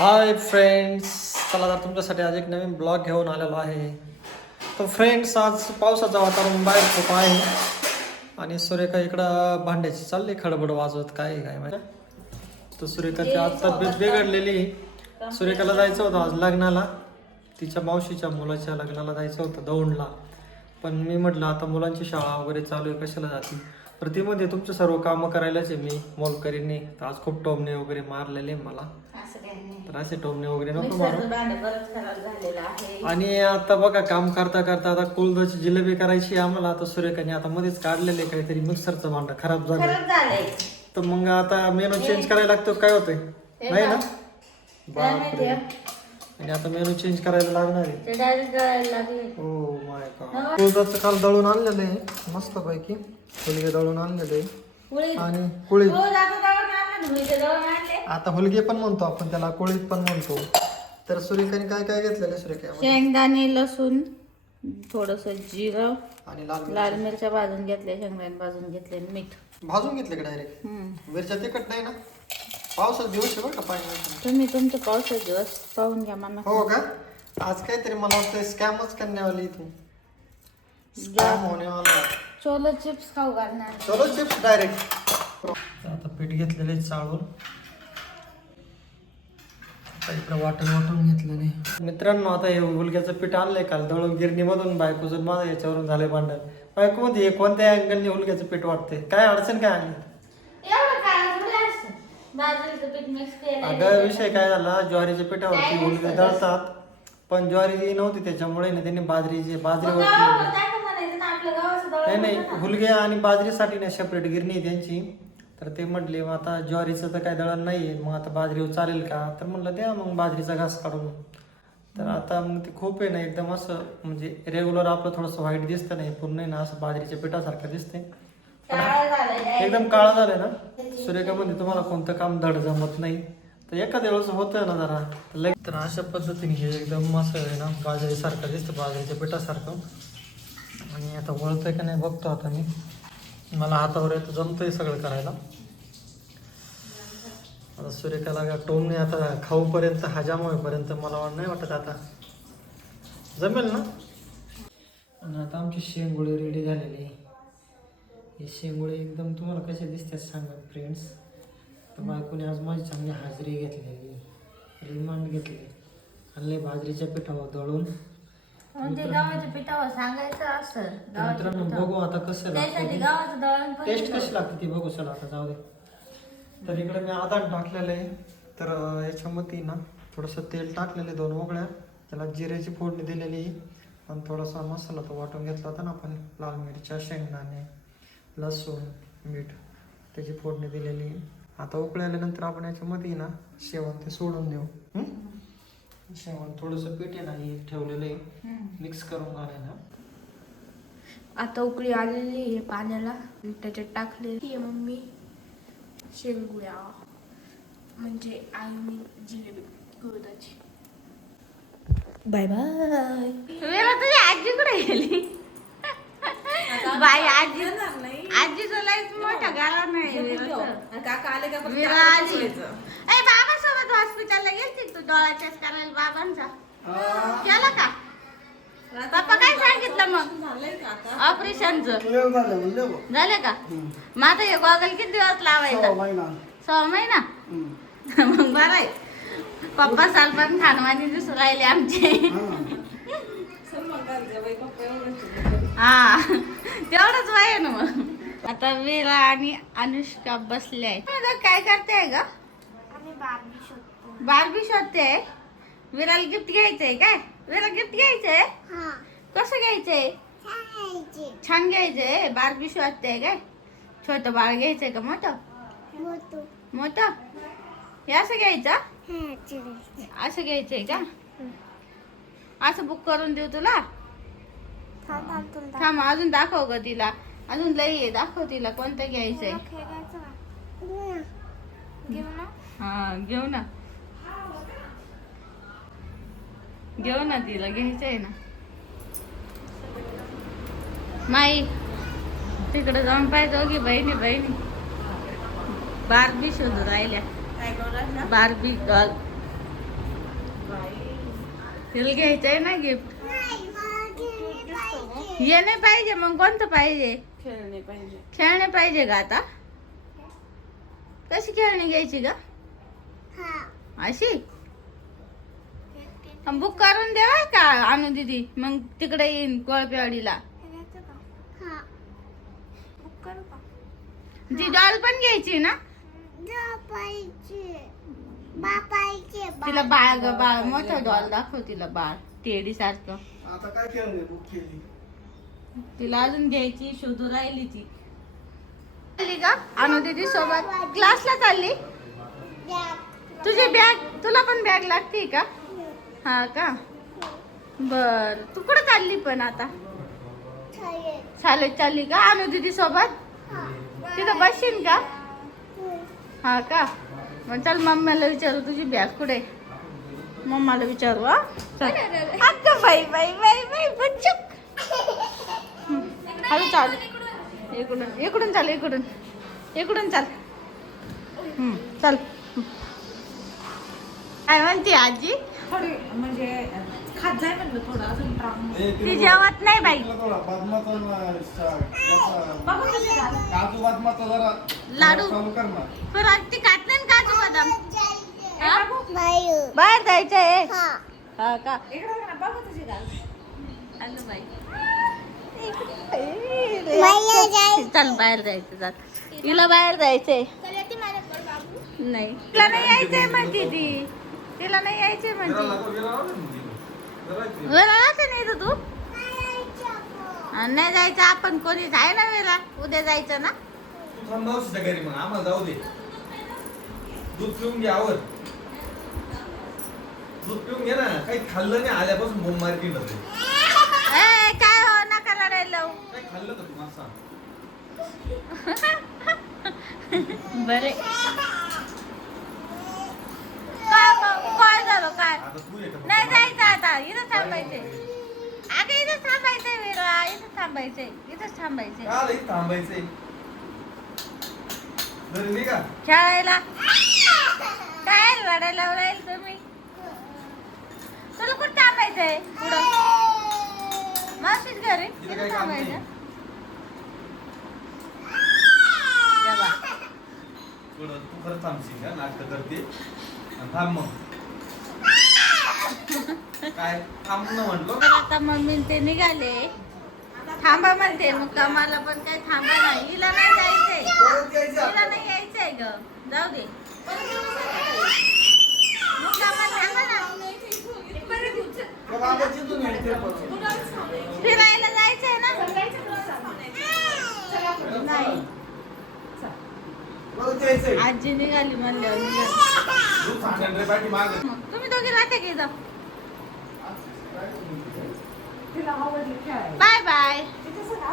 Hi friends, चला तर तुमच्यासाठी आज एक नवीन ब्लॉग घेऊन आलेलो आहे. तर फ्रेंड्स, आज पावसाचं वातावरण बाहेर खूप आहे आणि सुरेखा इकडं भांड्याची चालली खडबड वाजवत काय म्हणजे. तर सुरेखाची आज तब्येत बिघडलेली. सुरेखाला जायचं होतं आज लग्नाला, तिच्या मावशीच्या मुलाच्या लग्नाला जायचं होतं दौंडला. पण मी म्हटलं आता मुलांची शाळा वगैरे चालू आहे, कशाला जाते. प्रतिमध्ये तुमचं सर्व कामं करायलाच आहे मी मोलकरीने. तर आज खूप टोमणे वगैरे मारलेले मला, तर असे टोमणे वगैरे नको मारू. आणि आता बघा काम करता करता आता कुलदाची जिलेबी करायची आम्हाला. आता सुरेखाने आता मध्येच काढलेले काहीतरी मिक्सरचं भांडं खराब झालं, तर मग आता मेनू चेंज करायला लागतो. काय होतंय नाही ना, बापरे. आणि आता मेनू चेंज करायला लागणार आहे. हो माय गॉड. कुलदाचं काल दळून आणलेलं आहे मस्त पैकी, हुलगे दळून आणलेले आणि कुळीत. आता हुलगे पण म्हणतो आपण त्याला, कुळीत पण म्हणतो. तर सुरेखाने काय काय घेतलेलं सुरेखा? शेंगदाणे, लसूण, थोडस जिरं आणि लाल मिरच्या भाजून घेतल्या, शेंगदाणे भाजून घेतले, मीठ भाजून घेतले का डायरेक्ट? मिरच्या तिखट नाही ना? पावसाचा दिवस आहे बरं का, पाणी. तुम्ही तुमचे पावसाचे दिवस पाहून घ्या मला. हो का? आज काहीतरी मला वाटतं स्कॅमच करण्यावाली इथून स्कॅम होण्यावाला. छोले चिप्स खाऊ घालणार. चलो चिप्स डायरेक्ट. आता पीठ घेतलेले चाळून, इकडे वाटून घेतलेले. मित्रांनो, आता हे हुलग्याचं पीठ आणलंय काल दळून गिरणीमधून. बायकोचं माझं याच्यावरून झालंय भांडण. बायको मध्ये कोणत्या अँगलने हुलग्याचं पीठ वाटते, काय अडचण काय आली? अगं विषय काय झाला, ज्वारीच्या पिठावरती हुलगे दळतात, पण ज्वारी नव्हती त्याच्यामुळे ना त्यांनी बाजरीवरती. नाही, हुलगे आणि बाजरीसाठी ना सेपरेट गिरणी आहे त्यांची. तर ते म्हटले मग आता ज्वारीचं तर काय दळण नाहीये, मग आता बाजरीवर चालेल का? तर म्हटलं द्या मग बाजरीचा घास काढून. तर आता मग ते खूप आहे ना एकदम असं, म्हणजे रेग्युलर आपलं थोडंसं व्हाईट दिसतं, नाही पूर्ण आहे ना असं बाजरीच्या पिठासारखं दिसते, एकदम काळा झालंय ना. सुरेखामध्ये तुम्हाला कोणतं काम धड जमत नाही, तर एखाद्या वेळेस होतं ना जरा. तर अशा पद्धतीने हे एकदम असं आहे ना बाजरीसारखं दिसतं, बाजरीच्या पिठासारखं. आणि आता वळतंय का नाही बघतो आता मी. मला हातावर येतं, जमतंय सगळं करायला. आता सुरेखाला टोमने आता खाऊपर्यंत, हजाम होईपर्यंत मला नाही वाटत आता जमेल ना. आणि आता आमची शेंगोळी रेडी झालेली आहे. हे शेंगोळे एकदम तुम्हाला कसे दिसतात सांगा फ्रेंड्स. तर बायकोने आज माझी चांगली हाजरी घेतलेली, रिमांड घेतली, आणले बाजरीच्या पिठावर दळून. गव्हाच्या पिठावर सांगायचं असं. मित्रांनो बघू आता कसं लागतं, टेस्ट कशी लागते ती बघू. चला आता जाऊ दे. तर इकडे मी आदान टाकलेलं आहे. तर याच्यामध्ये ना थोडंसं तेल टाकलेलं आहे, 2 उकळ्या. त्याला जिऱ्याची फोडणी दिलेली आणि थोडासा मसाला तो वाटून घेतला होता ना आपण, लाल मिरच्या, शेंगदाणे, लसूण, मीठ, त्याची फोडणी दिलेली. आता उकळल्यानंतर आपण याच्यामध्ये ना शेवण ते सोडून देऊ. शेवण थोडंसं पीठ आहे ना हे ठेवलेलं आहे, मिक्स करून घालायला. आता उकळी आलेली आहे पाण्याला, त्याच्यात टाकले मम्मी शेंगुळ्या, म्हणजे आई मी जिलेबी गुळाची. Bye bye. तुझी आजी कुठे गेली? बाय आजी, आजीचं लाईफ मोठा गाला नाही. काका आले का? बाबा सोबत हॉस्पिटलला गेलती तू डोळा टेस्ट करायला बाबांचा केला का? पप्पा काय सांगितलं मग ऑपरेशनचं? झालं का? माझं हे गॉगल किती दिवस लावायचा? 6 महिना. मग बरं आहे. पप्पा सलमान खान माझी दिसून राहिले आमचे. हा तेवढंच आहे ना. मग आता वीरा आणि अनुष्का बसले आहेत. काय करते ग? बार्बी शोधते. विराला गिफ्ट घ्यायचंय काय? विरा गिफ्ट घ्यायचंय? कसं घ्यायचंय? छान घ्यायचंय. बार्बी शोधते काय? छोटं बाळ घ्यायचंय का मोठं? मोठं. हे असं घ्यायचं? असं घ्यायचंय का? असं बुक करून देऊ तुला? थांब अजून दाखव ग तिला, अजून लई आहे, दाखव तिला कोणतं घ्यायचंय. हा घेऊ ना, घेऊ ना, तिला घ्यायचंय ना. माई तिकडे जाऊन पाहिजे दोघी बहिणी बहिणी. 12 शोधू राहिल्या. बार्बी गर्ल तिला घ्यायचंय ना गिफ्ट. हे नाही पाहिजे मग कोणतं पाहिजे? खेळणे पाहिजे. खेळणे पाहिजे का आता? कशी खेळणी घ्यायची का? अशी बुक करून देवा का आणू दीदी? मग तिकडे येईन कोळपेवाडीला. ती डॉल पण घ्यायची ना? तिला बाळ ग बाळ मोठं डॉल दाखव तिला, बाळ टेडी सारखं. आता काय केलं बुक केली? तिला अजून घ्यायची, शोधू राहिली ती. चालली का अनु दीदी सोबत क्लासला चालली? तुझी बॅग, तुला पण बॅग लागते का? हा का, बर. तू कुठं चालली पण आता? शाळेत चालली का अनु दीदी सोबत? तिथं बसशील का? हा का, मग चल मम्मीला विचारू तुझी बॅग कुठे. मम्माला विचारू. हा चल. अगं बाई बाई बाई बाई बच्चूक. हळू चाल. इकडून इकडून चाल, इकडून इकडून चाल. चल. काय म्हणते आजी? थोडी म्हणजे खात जाय म्हणलं थोडं अजून ती जेवत नाही बाई. लाडू पण ती खात नाही काजू बदाम. बाहेर जायचंय. हा का, बघू तुझी गाल. आलं बाई. चल बाहेर जायचं, चल. तिला बाहेर जायचंय. नाही तिला नाही यायचंय म्हणते ती. तिला नाही यायचंय म्हणते. वेळा नाही तर तू नाही जायचं. आपण कोणीच आहे ना वेळा. उद्या जायचं ना. तू थांबवशील घरी, मग आम्हाला जाऊ दे. दूध पिऊन घे आवर. दूध पिऊन घे ना. काही खाल्लं नाही आल्यापासून बोंब मारती ना. काय हो, नका लढायला लावू. काय खाल्लं का तू मासा? बरे काय झालं काय? आता तू ये का? नाही जायचं आता. इथं थांबायचंय. अगं इथं थांबायचंय वेळा. इथं थांबायचंय. इथंच थांबायचंय. काय इथं थांबायचंय? घरी नाही का? खेळायला. काय लढायला राहील तुम्ही? तुला कुठं थांबायचंय? पुढं मावशीच घरी. तिला इथं काही काम नाही. थांबायचं. तेव्हा. थोडं तू खरं थांबशील का? नाटक करते आणि थांब मग. काय थांब ना म्हटलो. तर आता मम्मी ते निघाले. थांबा म्हणते. मग कामाला पण काय थांबा नाही. हिला नाही जायचंय. हिला नाही यायचंय ग. जाऊ दे. मग कामाला थांबा ना. फिरायला जायचंय ना. नाही आजी निघाली म्हणल्यावर निघाली. तू सांगेल रे पाठी माग. तुम्ही दोघे राहते की इथं. तिला आवडली खेळायला. Bye bye.